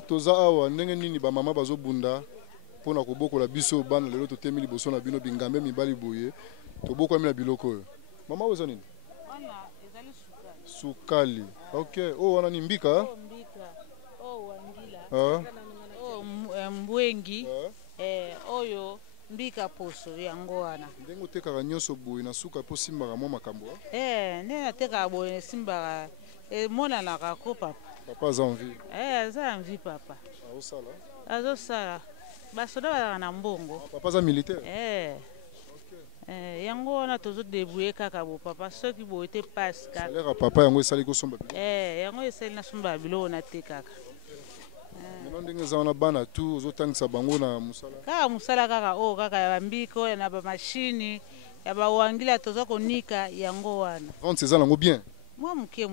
toza awa ndenge nini ba mama bazo bunda pona kobokola biso bana lelo totemi liboso na bino bingambe mibali boye toboko amina biloko oyo. Mama oza nini? Wana ezali sukali. OK. Oh wana ni mbika? Oh mbika. Oh wangila. Oh mbwengi. Oyo mbika poso yango wana. Ndengo tekaka nyonso boye na suka po simbaka mwa makambo. Nena teka boye simbaka mona na ko papa. Papa aza envie. Aza envie papa. Azosala. Azosala. Basoda bala na mbongo. Papa aza militaire. Yango wana tozo débrouiller kaka bo papa soki bo ete passe kaka. Salaire papa yango esali ko somba biloko. Yango esali na somba biloko na te kaka. Meno ndenge za wana bana tu ozotangisa bango na musala. Kaka musala kaka o kaka ya bambiko ya na ba machine ya ba wangila tozo konika yango wana. Vente c'est nango bien. Moi muke.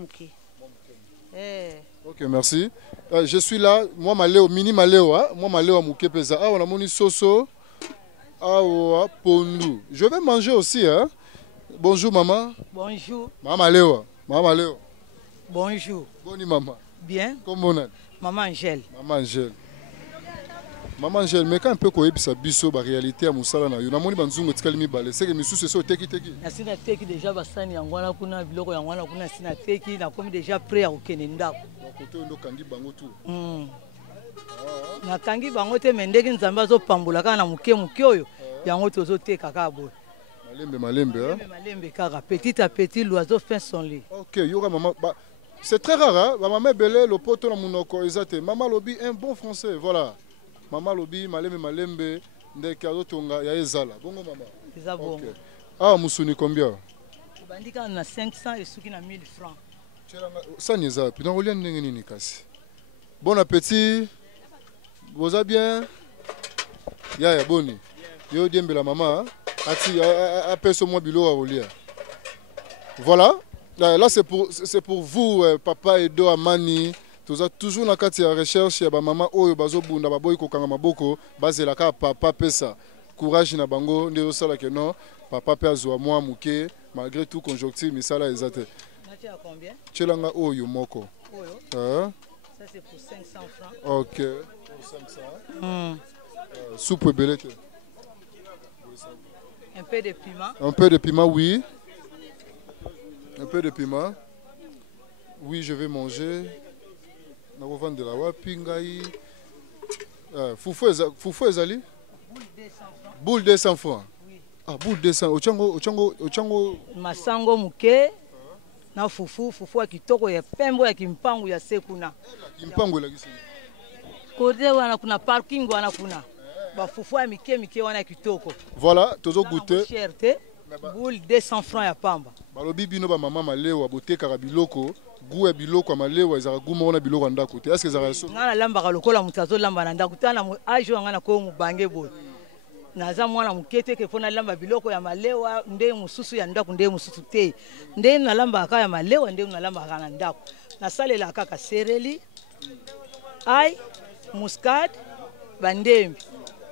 OK, merci. Je suis là, moi Maléo, mini Maléo, moi Maléo muke pesa. Ah on a moni soso. Ah pondu. Je vais manger aussi hein. Bonjour maman. Bonjour. Maman Léo. Maman Léo. Bonjour. Boni maman. Bien. Comment on est? Maman Angèle. Maman Angèle. Maman Angèle, mais quand un peu koyebisa biso ba réalité ya musala na yo. Na moni banzungu tikali mibale. C'est que misusu so teki. Na sina teki déjà basani yangwana kuna biloko yangwana kuna sina teki na komi déjà prêt à okene ndako. Kote ndo kangi bango tu. Na kangi bango te mendeki nzambe azopambola kaka na muke oyo yango tozoteka kaka boye. Malembe hein. Malembe kaka petit à petit l'oiseau fait son lit. OK, yoga maman c'est très rare hein. Maman belé le poto na munoko ezate. Maman lobi un bon français, voilà. Maman lobi malembe ndeke azotonga ya ezala. Bongo maman. Eza bongo. OK. Ah musuni combien? Bandika na 500 et suki na 1000 francs. Ça n'y est puis dans olia ndenge nini kasi. Bon appétit. Vous allez bien? Ya boni. Yo diembe la maman. Ati apeso moi bilo a olia. Voilà. Là c'est pour vous papa Edo Amani. Tous toujours na kati ya recherche ya ba mama oyo bazobunda baboyi kokanga maboko bazela ka papa pesa. Courage na bango ndezo sala ke non. Papa pe azwa moi muke malgré tout conjoncture misala ezate. Tu as combien? Chelanga oyo moko. Oyo. Ça c'est pour 500 francs. OK. Pour 500. Soupe belette. Un peu de piment. Un peu de piment, oui. Un peu de piment. Oui, je vais manger. Nous vendre de la wapingai. Foufou ezali? Boule 200 francs. Oui. Ah, boule 200. Ochango. Masango muke. Na fufu ya kitoko ya pembo ya kimpangu ya sekuna. Kimpangu la gisi. Kote wana kuna parking wana kuna. Ba fufu ya mike wana kitoko. Voilà, tozo goûter. Cherté. Boule 200 francs ya pamba. Balobi bino ba mama malewa boteka biloko. Goût ya biloko malewa ezaka goût mona biloko ndako te. Est-ce que ezaka so? Ngana lamba ka lokola mutazo lamba na ndako tana ajo ngana ko mubange boy. Naza mwana mukete ke fona lamba biloko ya malewa nde mususu ya ndako nde mususu te. Nde na lamba ka ya malewa nde na lamba ka na ndako. Na salela kaka sereli. Ai muscade bandembi.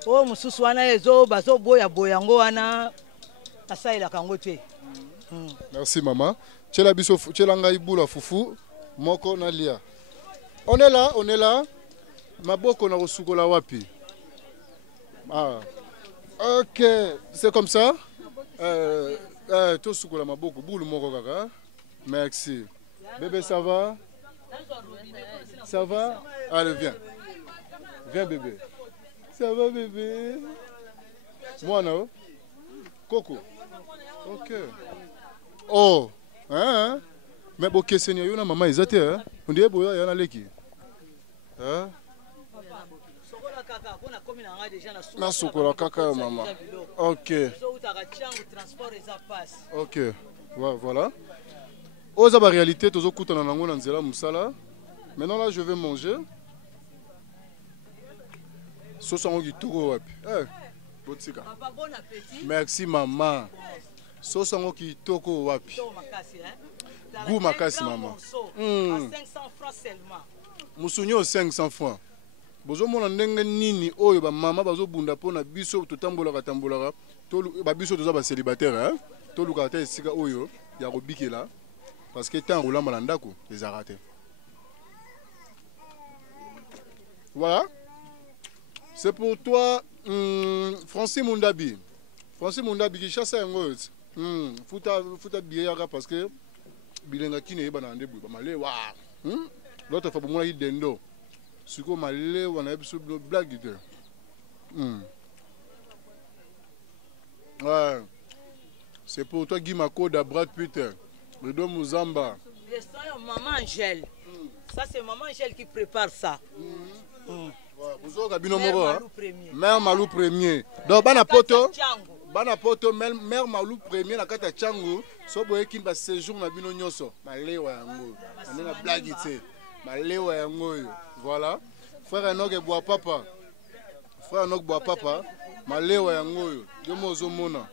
O mususu wana ezo bazo boya ngo wana na salela kango te. Merci maman. Tchela biso tchela ngai bula fufu moko na lia. On est là. Maboko na kosukola wapi? Ah. OK, c'est comme ça. To sukola maboko bulu moko kaka. Merci. Bébé ça va? Ça va? Allez viens. Viens bébé. Ça va bébé? Moi non? Coco. OK. Oh. Hein? Mais bon, que Seigneur, yona maman ezate hein? On dit boya yana leki. Hein? Na sokola kaka maman. OK. OK. Voilà. Oza ba réalité tozo kutana nango na nzela musala. Maintenant là je vais manger. Sosango kitoko wapi? Botika. Papa bon appétit. Merci maman. Sosango kitoko wapi? Goût makasi maman. 500 francs seulement. Musunyo 500 francs. Bozo mona ndenge nini oyo ba mama bazo bunda pona biso totambolaka ba biso toza ba célibataire hein. Toluka ta esika oyo ya kobikela parce que tant rolamba na ndako les arrêter. Voilà. C'est pour toi, Francis Mundabi. Francis Mundabi qui chasse un gosse. Fouta biyaga parce que bilenga kine yeba na ndebu ba male wa. L'autre fois pour moi il dendo. Suko male wana ebiso blague de. Ouais. C'est pour toi Guy Makoda, Brad Pitt, Redo Muzamba. Maman Angèle. Ça c'est Maman Angèle qui prépare ça. Mère Malou premier. Donc bana poto mère Malou premier na kata changu so boye kimba séjour na bino nyoso malewa yango na blague ite malewa yango voilà frère Enoch bois papa malewa yango yo mozo mona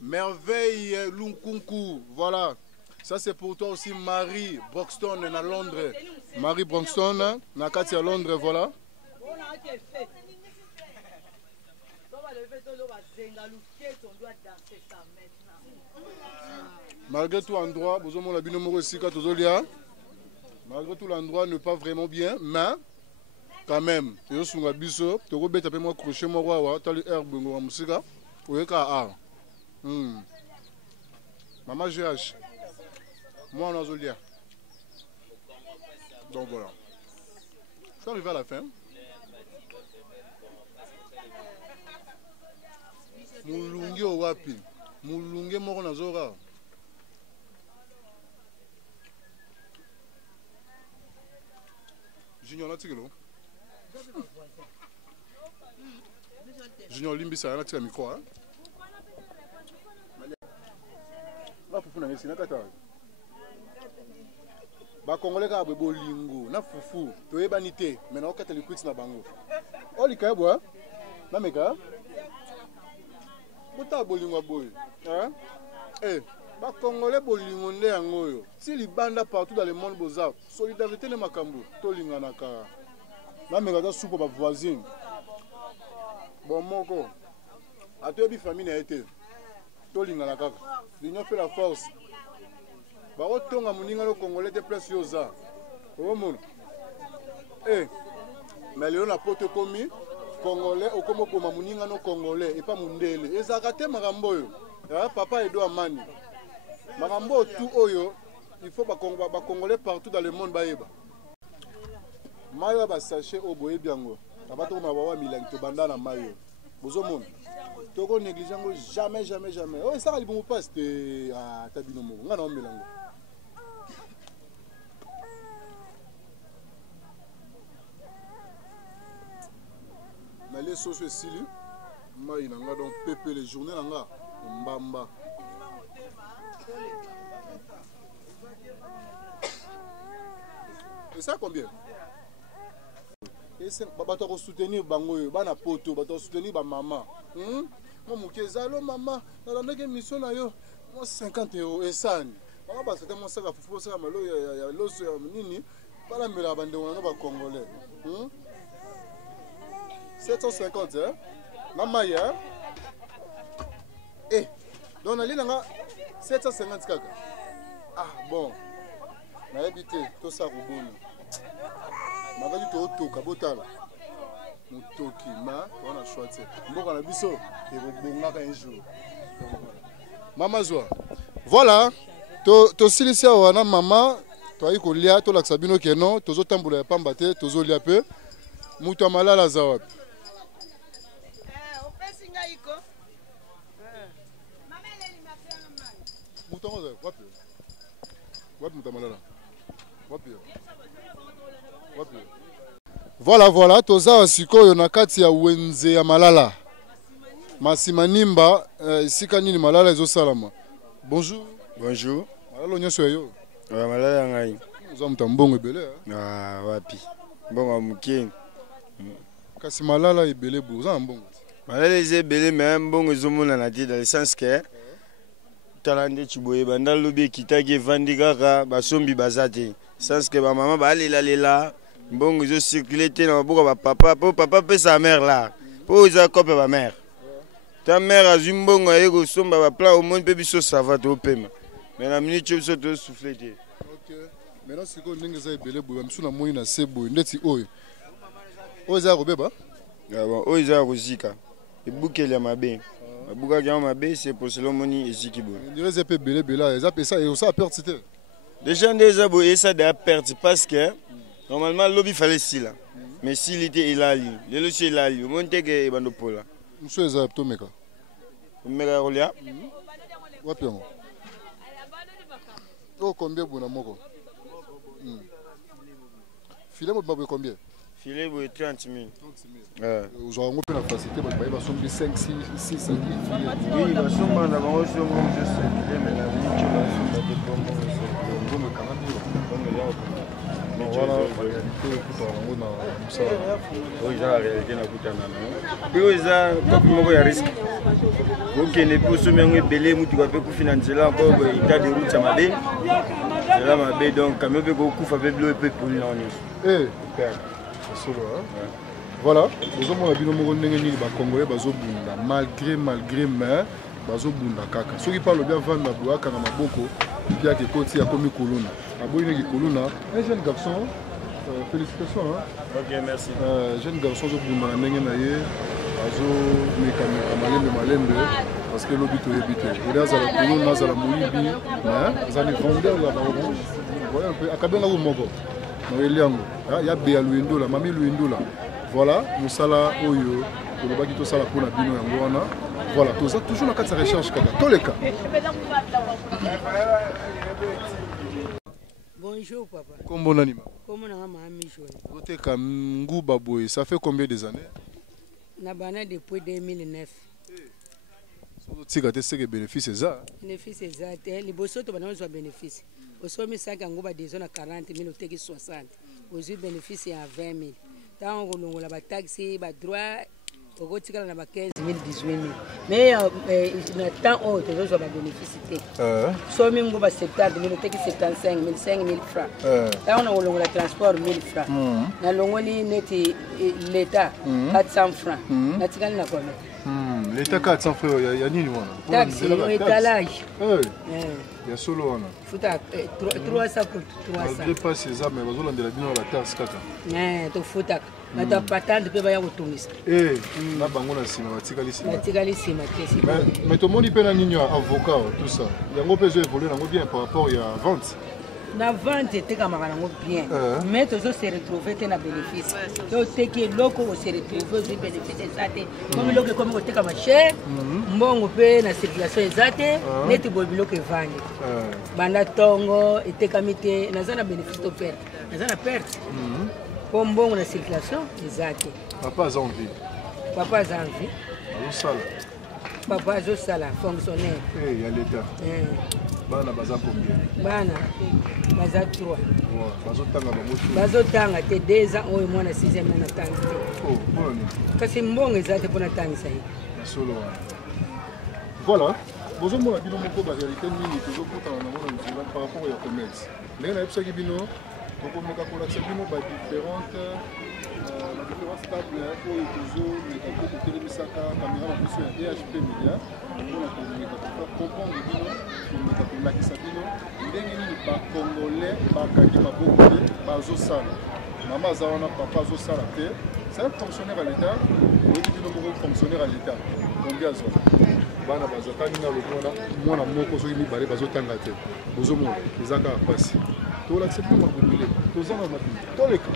merveille Lunkunku voilà. Ça c'est pour toi aussi Marie Broxton à Londres. Marie Broxton, Nakati à Londres, voilà. Malgré tout l'endroit, malgré tout l'endroit n'est pas vraiment bien, mais quand même, je suis un biso, tu peux taper moi crochet moi wa, tu as le herbe en musique, ou Maman GH. Moi, on a Zolia. Donc voilà. Je suis arrivé à la fin. Moulungi au wapi. Moulungi moro na zora. Junior na tigelo. Junior limbisa na tigelo micro. Là pour na sina kata. Ba Congolais ka bolingo na fufu to ebanité mais na okata liquide na bango oli ka boa na meka buta bolingo boy ba Congolais bolingo nde yango yo si libanda partout dans le monde boza solidarité ne makambo to lingana ka na meka ta soupe ba voisine bon moko atoyebi famille na été to lingana kaka l'union fait la force. Barotonga muninga no Congolais de place yoza. Omona. Mais léon a pote komi Congolais okomo koma muninga no Congolais et pas mundele. Ezakate makambo yo. Papa Edo Amani. Makambo tout oyo, il faut ba Congolais partout dans le monde baeba. Mayo ba sachet oboye biango. Abato ma bawa milang to banda na mayo. Bozomona. Toko négligeant jamais. Oh ça il bon pas c'était à tabino mo. Ngana omelango. Mais les sauces ici, moi il a donc pépé les journées là, mbamba. Et ça combien? Et c'est bato soutenir bango, bana poto, bato soutenir ba maman. Moi mukeza lo maman, na ndenge mission na yo, moi 50 € et ça. Maman ba c'était mon sac à fufu ça malo ya loso ya nini, pas la mela bande on ba congolais. 750 hein? Maman ya. Donc on a là 750 kaka. Ah bon. Na habité tout ça roboni. Magadi to toka botala. Mutoki ma on a choisi. Mboka na biso et bongaka un jour. Mama Zoa. Voilà. To silisia wana mama to ayi kolia to laksa bino keno tozo tambola ya pamba te tozo lia pe. Mutu amalala za wapi? Voilà, toza sikoyo na kati ya wenze ya malala. Masimanimba sika nini malala ezo salama. Bonjour. Bonjour. Malala nyoso yo. Malala ngai. Oza mutambongo ebele. Ah wapi. Mbongo mukeni. Kasi malala ebele boza mbongo. Malala ebele mais mbongo ezomona na ti dans le sens que talande chiboye banda lobi kitaki vandi kaka basombi bazate. Sens que ba maman ba lela mbongo zo circuler te na maboko ba papa po papa pe sa mère là. Po za kope ba mère. Ta mère azwi mbongo ayeko somba ba plat au monde pe biso ça va to pema. Mais la minute tu so to souffler te. OK. Maintenant siko ndenge za ebele boye msuna moni na sebo ndeti oyo. Oza Robeba? Oza Rosika. Et bouquet mabe. Bouka mabe, c'est pour cela moni et Zikibo. Il reste un peu belé, ils appellent ça et ça a perte. Déjà, des abos, ça a perte parce que normalement, le lobby fallait si là. Mais s'il était là, le logis est là, le monte que est bandopola. Monsieur est apto meka. Meka rolia. Wapiango. Oh, combien bon amoko? Filet mo babé combien? Filet bo 30 000. Vous aurez un peu la facilité, mais il va sombrer 5, 6, 7 Oui, il va sombrer dans le sombre, je sais, mais la vie qui va sombrer des bombes, c'est bon, quand même. Voilà, la réalité, écoute, on a ça. Oui, ça la réalité, on a tout un puis, ça, comme il y a risque. Donc, il n'est pas soumis à un belé, tu vas faire financer là, encore, il t'a des routes à ma baie. C'est là ma baie, donc, quand même, il faut faire bleu et peu pour l'année. Eh, c'est solo, hein? Voilà, nous avons vu les Congolais, malgré, mais, bazobunda kaka. Ceux qui parlent bien vendre la boîte, quand on a beaucoup, il y a des côtés à comme Colonna. Un jeune garçon, félicitations. Hein? Ok, merci. Jeune garçon, parce que l'obit est habité. Il y a la Colonna, il y a la Mouibi, il y a les vendeurs là-bas. Voilà un peu. Akabena ou Mogo. Il y a Béa Luindo, la mamie Luindo là. Voilà, nous sommes là, Oyo, pour le bas qui est là pour la bino et Angoana. Voilà, tout ça, toujours dans la recherche, tous les cas. Bonjour papa. Comment bon anima? Comment on a mamie jolie? Côté Kamgou Baboy, ça fait combien des années? Nabana depuis 2009. Tu as des bénéfices, c'est ça? Bénéfice c'est ça. Les bossos tu as bénéfice. Au sommet ça quand on va des zones à 40 000 ou 60. Aux bénéfices à 20 000. Tant on a la taxi, le droit, on a 15 000, 18 000. Mais tant haut, tu as bénéficié. Soit même on va 70 000, 75 000, 5 000 francs. Tant on a le transport 1 000 francs. Na longoli neti l'État 400 francs. Na tigana na quoi? L'État 400 francs, il y a ni loin. Taxi, étalage. Il y a solo. Futa 300 pour 300. Je ne sais pas si c'est ça, mais vous avez la taxe. Tu futa. Mais tu pas tant de payer au touriste. Eh, là, bango na sima, la tigalisima. Mais tout le monde peut être avocat, tout ça. Il y a un peu évolué bien par rapport à la vente. La vente était bien, mais tu se retrouver dans le bénéfice. Tu sais que l'autre se retrouve dans le bénéfice. Comme l'autre comme tu es cher, bon on peut la circulation exacte, mais tu peux bloquer vendre. Banda tongo était comme tu na zona bénéfice de perte, na zona perte. Comme bon la circulation exacte. Papa a envie. Papa a envie. Papa a sala fonctionnaire. Eh, il y a l'État. Bana baza combien? Bana baza 3. Bazotanga bango. Bazotanga te 2 ans oyo mwana 6e na tanga. Oh, bon. Kasi mbongo ezate pona tangisa yi. Solo. Voilà. Bozo mona bino moko ba réalité nini tozo kota na mona nzela par rapport au commerce. Ndenge na yebisa ki bino tokomeka kolakisa bino ba différentes tables oyo tozo meka ko telemisaka caméra na biso ya EHP Media. Pour comprendre bino komeka kolakisa bino ndenge nini ba congolais bakangi maboko bazosala. Mama aza wana papa azosala te. C'est un fonctionnaire à l'État. Oui, bino moko fonctionnaire à l'État. Combien ça? Bana bazatani na lokona mwana moko soki mibale bazotanga te. Bozomona ezaka pasi. To l'accepter ma bobile. To zana na bi. To leka.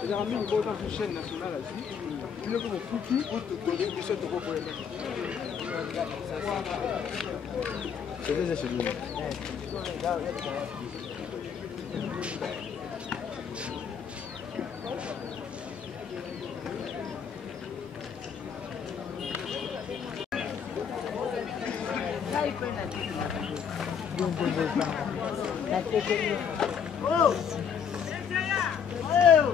Les amis, nous avons une chaîne nationale là-dessus. Nous avons foutu pour te donner des choses de repos. C'est déjà chez nous. Oh! Oh!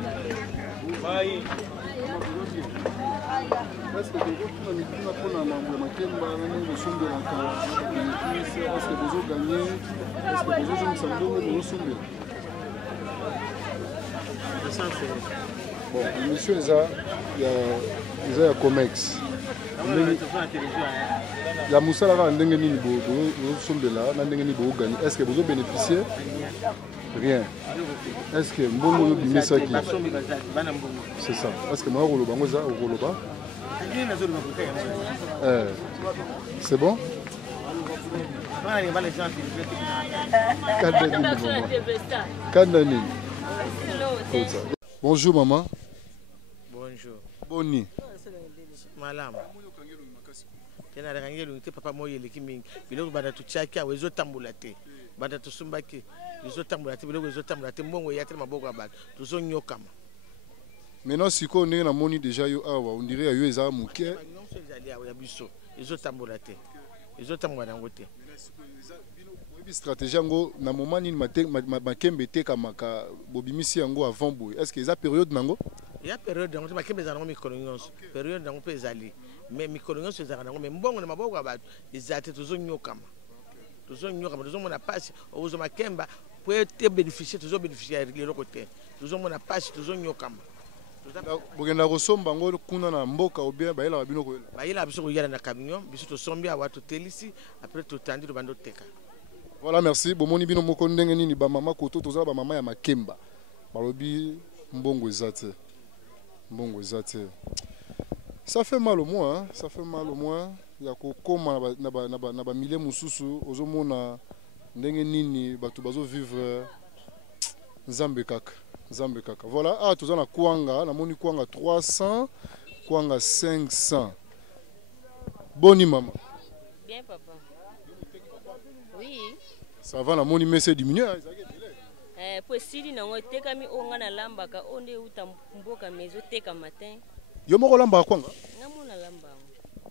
Est-ce que vous gagnez? Est-ce que vous bon, monsieur il y a Comex. La moussala va ndenge nini bo sombela na ndenge nini bo gagner. Est-ce que vous bénéficiez? Rien. Est-ce que mbongo yo bimisa ki? C'est ça. Est-ce que moi roloba ngoza roloba? C'est bon? Bonjour maman. Bonjour. Boni. Malama. Tena rangelo te papa moye lekimi biloko bada tuchaki awezo tambula te. Bada tusumbaki ezo tambula te biloko ezo tambula te mbongo ya te maboko abata. Tuzo nyokama. Maintenant siko ndenge na moni déjà yo awa on dirait yo eza muke. Non so ezali awa ya biso. Ezo tambula te. Ezo tambula nango te. Stratégie ngo na moment nini makembe te kamaka bobimisi yango avant boy. Est-ce que eza période nango? Il y a période dans le makembe za nango mikolo nyonso. Période nango pe ezali. Mais mikolo nyonso ezaka nango mais mbongo na maboko abata ezate tuzo nyokama. Tuzo nyokama tuzo mona passe ozo makemba pour te bénéficier tuzo bénéficier le côté. Tuzo mona passe tuzo nyokama. Bogenda kosomba ngo kuna na mboka obia bayela babino ko. Bayela biso ko yala na camion biso to sombi awa to telisi après to tandi to bando teka. Voilà, merci. Bomoni bino moko ndenge nini ba mama koto toza ba mama ya makemba. Balobi mbongo ezate. Mbongo ezate. Ça fait mal au moins, hein? Ça fait mal au moins. Ya kokoma na ba mille mususu ozomona ndenge nini batu bazo vivre Nzambe kaka. Nzambe kaka. Voilà, ah toza na kwanga, na moni kwanga 300, kwanga 500. Boni maman. Bien papa. Oui. Ça va na moni messe diminuer. Pour sili na ngo teka mi onga na lamba ka onde uta mboka mezo teka matin. Yo moko lamba kwanga? Ngamona lamba.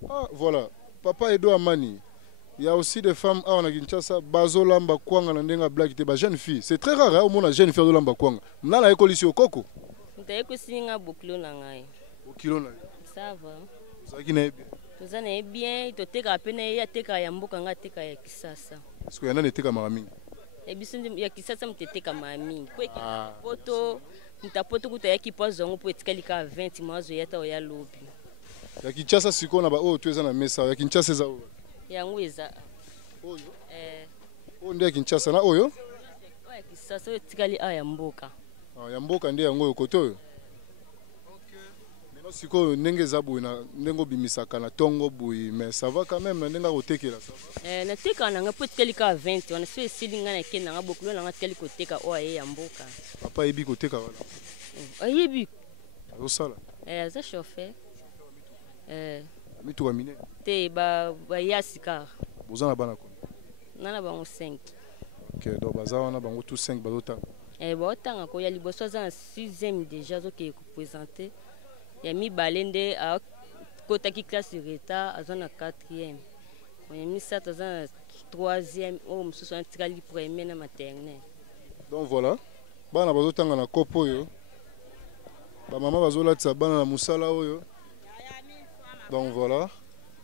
Ah voilà, papa Edo Amani. Il y a aussi des femmes à Kinshasa bazo lamba kwanga na ndenga black te ba jeune fille. C'est très rare hein, au monde jeune fille de lamba kwanga. Na la école ici au Koko. Ntaye ko singa bokilo na ngai. Bokilo na. Ça va. Ça qui n'est bien. Toza na bien, to teka pena ya teka ya mboka nga teka ya Kisasa. Est-ce que yana teka marami? E biso ya Kisasa mteteka mami. Kwa poto mtapoto kuta ya kipazo ngo po etikali ka 20 mazo yata o ya lobi. Ya Kinshasa siko na ba o tueza na mesa ya Kinshasa za o. Yango eza. Oyo. O ndia Kinshasa na oyo? Ya Kisasa etikali ya mboka. Ah ya mboka ndia yango yo koto oyo. Siko ndenge za boy na ndengo bimisaka na tongo boy mais ça va quand même na ndenga kotekela ça va na teka na nga peut-être ka 20 on se silinga na kena nga bokulo na nga teli koteka o aye ya mboka papa yebi koteka wala ayebi o sala za chauffeur mitu kamine te ba yasika bozana bana ko nana bango 5 OK donc bazana bango tout 5 bazotanga ba otanga ko ya liboso za 6e déjà zo ke ko présenter ya mi balende a kota ki classe retard azana 4e on mi sata azana 3e o msusu antikali premier na maternelle. Donc voilà bana bazotanga na kopo yo ba mama bazolatisa bana na musala oyo. Donc voilà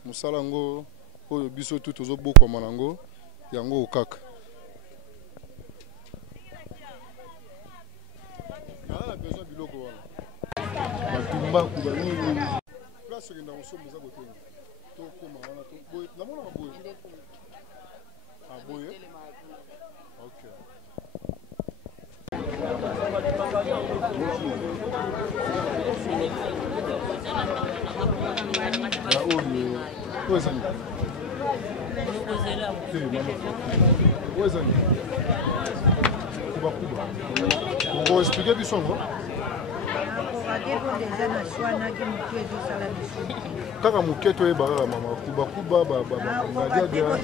musala ngo oyo biso tout ozoboko manango yango okaka. Ah besoin biloko wana. Batumba kuba nini place ngenda osomba za botenga to koma wana to boy na mona boy ah boy OK la oyo oezani oezani kuba kuba on expliquer biso ngo kaka muketo e bara mama kuba kuba ba dia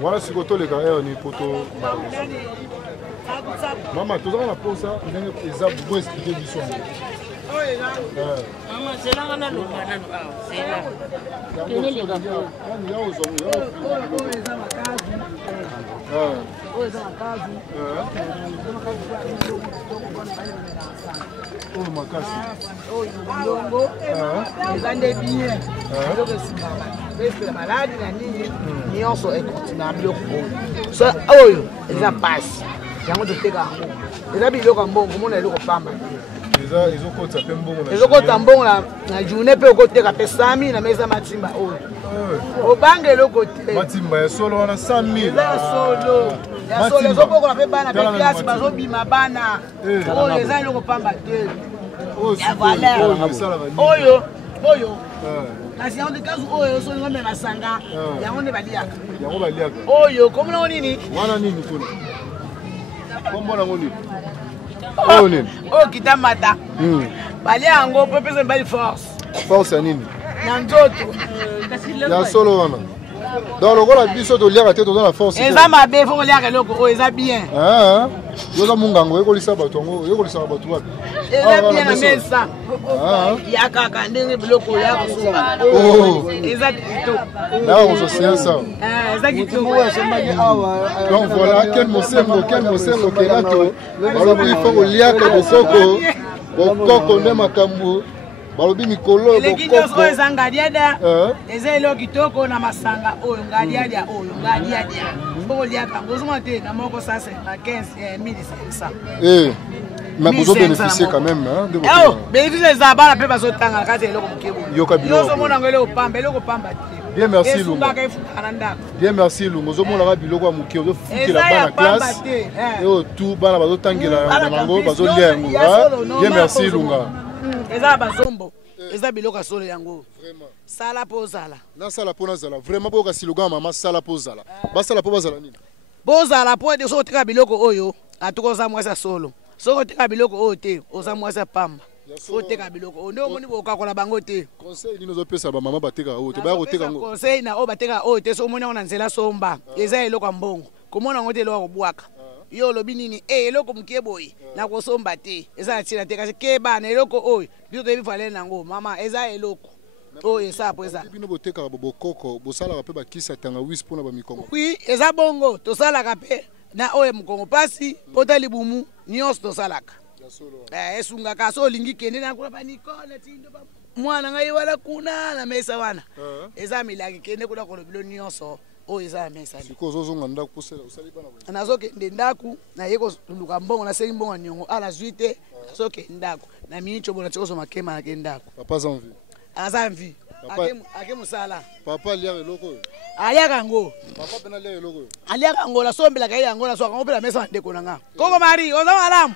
voilà si koto le carrière ni poto mama tozaka na posa ndenge eza bo expliquer biso Mama, c'est là qu'on a le banane. C'est là. Tenez les vidéos. ezokota mbongo na journée mpe okoteka mpe 100 000 na mesa matimba oyo obange eloko te matimba ya solo wana 100 000 ya solo ezobokola mpe bana mpe klase bazobima bana oyo eza eloko pamba te ya valeur oyo kasi yango te kazu oyo osolingo mpe masanga yango nde baliaka oyo komonango nini wana nini kuna kombo nango nini oyo kita mata balia yango mpo pesa mbali force ya nini na nzoto ya solo wana donc lokola biso toliaka te toza na force eza mabe fo koliaka eloko oyo eza bien yoza mungango ekolisa bato yango ekolisaka bato wapi eza bien na mesa ya kaka ndenge biloko oyo ya kosunga eza kitoko naka kososea sawa eza kitoko donc voilà ken mosengo kenato balobi ifo koliaka bokoko nde makambo balobi mikolo eleki nyonso oyo eza ngadiada eza eloko kitoko na masanga oyo ngadiadia oyo ngadiadia okoliaka yango ozomona te na moko 1500 mais vous bénéficiez quand même de votre bénéfice eza bana mpe bazotanga na kati ya eloko moke ozomona yango eloko pamba te bien merci Lunga bien merci Lunga ozomonaka biloko ya moke ozofutela bana classe oyo tu bana bazotangela bango bazolia yango bien merci Lunga eza bazombo eza biloko ya solo yango sala mpo ozala nasala mpo nazala vraiment boyoka siloga mama sala mpo ozala basala mpo bazala nini bozala mpo ete soki oteka biloko oyo atuka oza mwasi ya solo soki oteka biloko oyo te oza mwasi ya pamba oteka biloko oyo nde omoni bokakola bango te conseil nini ozopesa bamama batekaka oyo te baya koteka yango conseil na oyo batekaka oyo te soki omoni yango na nzela somba eza eloko ya mbongo komona yango te eloko ya kobwaka yo olobi nini eloko moke boye nakosomba te eza na ntina te kasi keba na eloko oyo biso toyebi valere nango mama eza eloko oyo esala po eza bino botekaka bokoko bosalaka mpe bakisi ya tangawisi mpona bamikongo wi eza bongo tosalaka mpe na oyo mokongo mpasi pota libumu nyonso tosalaka esungaka so olingi kende nakula banikole tindo mwana ngai wala kuna na mesa wana eza milangi kende kuna kolobilo nyonso oyo eza ya mesa ozozonga ndako posela osali bana nazokende ndako naye koluka mbongo nasengi mbongo ya niongo ala zwi te nazokende ndako na mini cobola ti kozoma kema nakende ndako papa aza envie aza envie ake mosala papa aliaka eloko oyo aliaka yango papa mpe naliaka eloko oyo aliaka yango nasombelaka ye yango nasoka yango mpe na mesa na ndeko na nga koko mari oza malamu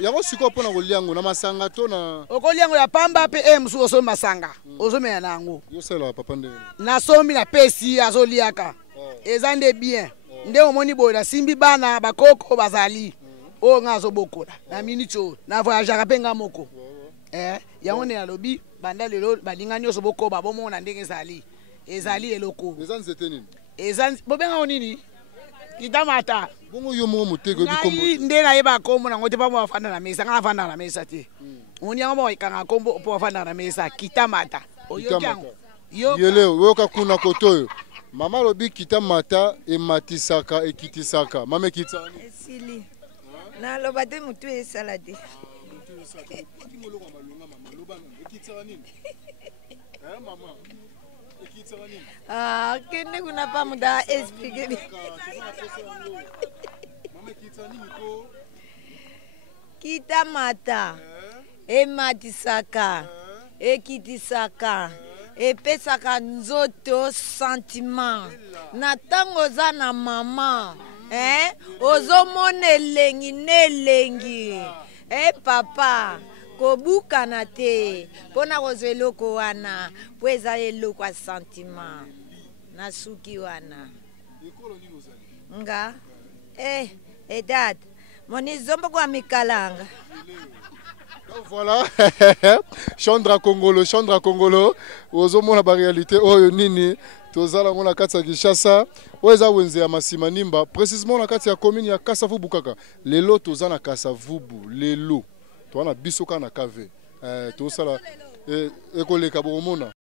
yango sikoyo mpona kolia yango na masanga to na okolia yango ya pamba mpe mosusu osomi masanga ozomela na yango yosalaka papa nde nasomi na pesi azoliaka eza nde bien nde omoni boye nasimbi bana bakoko bazali oyo nga azobokola na miniti oyo na voyageaka mpe nga moko yango nde nalobi banda lelo balinga nyonso bokoba bomona ndenge ezali eloko eza nzete nini bobengango nini kitamata bongo yo moko moteko bikombo nde nayeba kombo nango te mpo bafanda na mesa nga afandaka na mesa te oni yango bakanga kombo mpo bafandaka na mesa kitamata oyoki yango yele oyoka kuna koto oyo mama alobi kitamata ematisaka ekitisaka mama ekitisaka esili naloba te motu esala te kende kuna pa muda explique kitamata ematisaka ekitisaka epesaka nzoto sentiment na ntango oza na mama ozomona elengi na elengi papa kobukana te mpona kozwa eloko wana mpo eza eloko ya sentiment na suki wana nga edad monizombo kwa mikalanga. Voilà, Chandra Congolo, ozomona ba réalité oyo nini tozala ngona kati ya Kinshasa oza wenze ya Masimanimba précisément na kati ya commune ya Kasavubu kaka lelo tozana Kasavubu lelo toana biso ka na kave tosala ekoleka bokomona